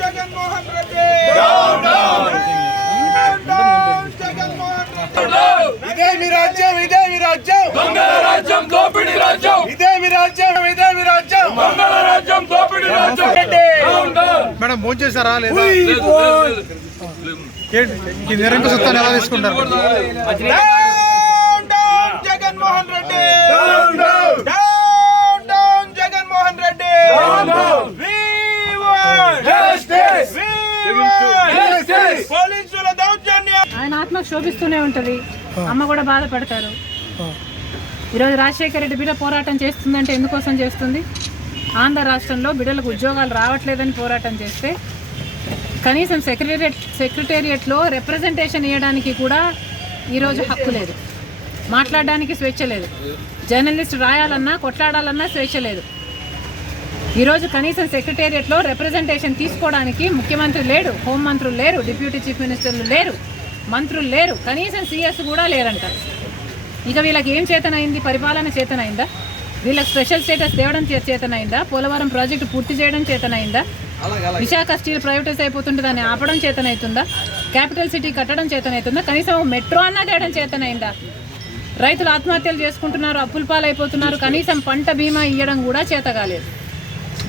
జగన్మోహన్ రెడ్డి ఇదే మీ రాజ్యం ఇదే మీ రాజ్యం దొంగల రాజ్యం దోపిడీ రాజ్యం ఇదే మీ రాజ్యం ఇదే మీ రాజ్యం దొంగల రాజ్యం దోపిడీ రాజ్యం మేడం భోజనం చేశారా లేదా ఎలా తీసుకుంటారు? జగన్మోహన్ రెడ్డి! జగన్మోహన్ రెడ్డి! ఆయన ఆత్మ శోభిస్తూనే ఉంటుంది. అమ్మ కూడా బాధపడతారు. ఈరోజు రాజశేఖర రెడ్డి బిడ్డ పోరాటం చేస్తుందంటే ఎందుకోసం చేస్తుంది? ఆంధ్ర రాష్ట్రంలో బిడ్డలకు ఉద్యోగాలు రావట్లేదని పోరాటం చేస్తే కనీసం సెక్రటరియట్ సెక్రటేరియట్లో రిప్రజెంటేషన్ ఇవ్వడానికి కూడా ఈరోజు హక్కు లేదు. మాట్లాడడానికి స్వేచ్ఛ లేదు. జర్నలిస్ట్ రాయాలన్నా కొట్లాడాలన్నా స్వేచ్ఛ లేదు. ఈరోజు కనీసం సెక్రటేరియట్లో రిప్రజెంటేషన్ తీసుకోవడానికి ముఖ్యమంత్రి లేడు హోంమంత్రులు లేరు డిప్యూటీ చీఫ్ మినిస్టర్లు లేరు మంత్రులు లేరు కనీసం సీఎస్ కూడా లేరంట. ఇక వీళ్ళకి ఏం చేతనైంది? పరిపాలన చేతనైందా? వీళ్ళకి స్పెషల్ స్టేటస్ తేవడం చేతనైందా? పోలవరం ప్రాజెక్టు పూర్తి చేయడం చేతనైందా? విశాఖ స్టీల్ ప్రైవేటైజ్ అయిపోతుంటే దాన్ని ఆపడం చేతనైతుందా? క్యాపిటల్ సిటీ కట్టడం చేతనైతుందా? కనీసం మెట్రో అన్నా చేయడం చేతనైందా? రైతులు ఆత్మహత్యలు చేసుకుంటున్నారు అప్పుల పాలైపోతున్నారు కనీసం పంట బీమా ఇవ్వడం కూడా చేత కాలేదు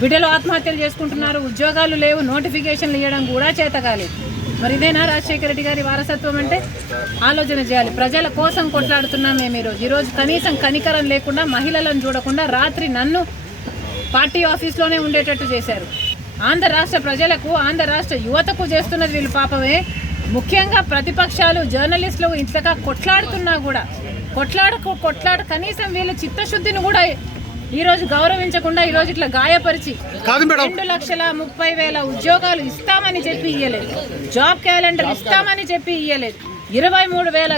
బిడ్డలు ఆత్మహత్యలు చేసుకుంటున్నారు ఉద్యోగాలు లేవు నోటిఫికేషన్లు ఇవ్వడం కూడా చేత కాలేదు మరి ఇదేనా రాజశేఖర రెడ్డి గారి వారసత్వం అంటే? ఆలోచన చేయాలి. ప్రజల కోసం కొట్లాడుతున్నాం మేము ఈరోజు. ఈరోజు కనీసం కనికరం లేకుండా మహిళలను చూడకుండా రాత్రి నన్ను పార్టీ ఆఫీస్లోనే ఉండేటట్టు చేశారు. ఆంధ్ర రాష్ట్ర ప్రజలకు ఆంధ్ర రాష్ట్ర యువతకు చేస్తున్నది వీళ్ళు పాపమే. ముఖ్యంగా ప్రతిపక్షాలు జర్నలిస్టులు ఇంతగా కొట్లాడుతున్నా కూడా కొట్లాడకు కొట్లాడ కనీసం వీళ్ళ చిత్తశుద్ధిని కూడా ఈరోజు గౌరవించకుండా ఈరోజు ఇట్లా గాయపరిచి రెండు లక్షల ముప్పై వేల ఉద్యోగాలు ఇస్తామని చెప్పి ఇయ్యలేదు. Job calendar. ఇస్తామని చెప్పి ఇయ్యలేదు. ఇరవై మూడు వేల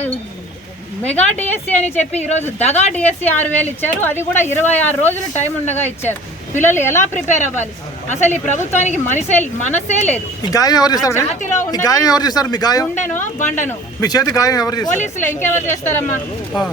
మెగా డిఎస్సి అని చెప్పి ఈరోజు దగా డిఎస్సి ఆరు వేలు ఇచ్చారు. అది కూడా ఇరవై ఆరు రోజులు టైం ఉండగా ఇచ్చారు. పిల్లలు ఎలా ప్రిపేర్ అవ్వాలి? అసలు ఈ ప్రభుత్వానికి మనసే మనసే లేదు. ఈ గాయం ఎవరు చేస్తారు మేడం? జాతిలో ఈ ఉన్నది గాయం ఎవరు చేస్తారు? మీ గాయం? ఉండను బండను. మీ చేతి గాయం ఎవరు చేస్తారు? పోలీసులు ఇంకెవరు చేస్తారమ్మా? ఆ.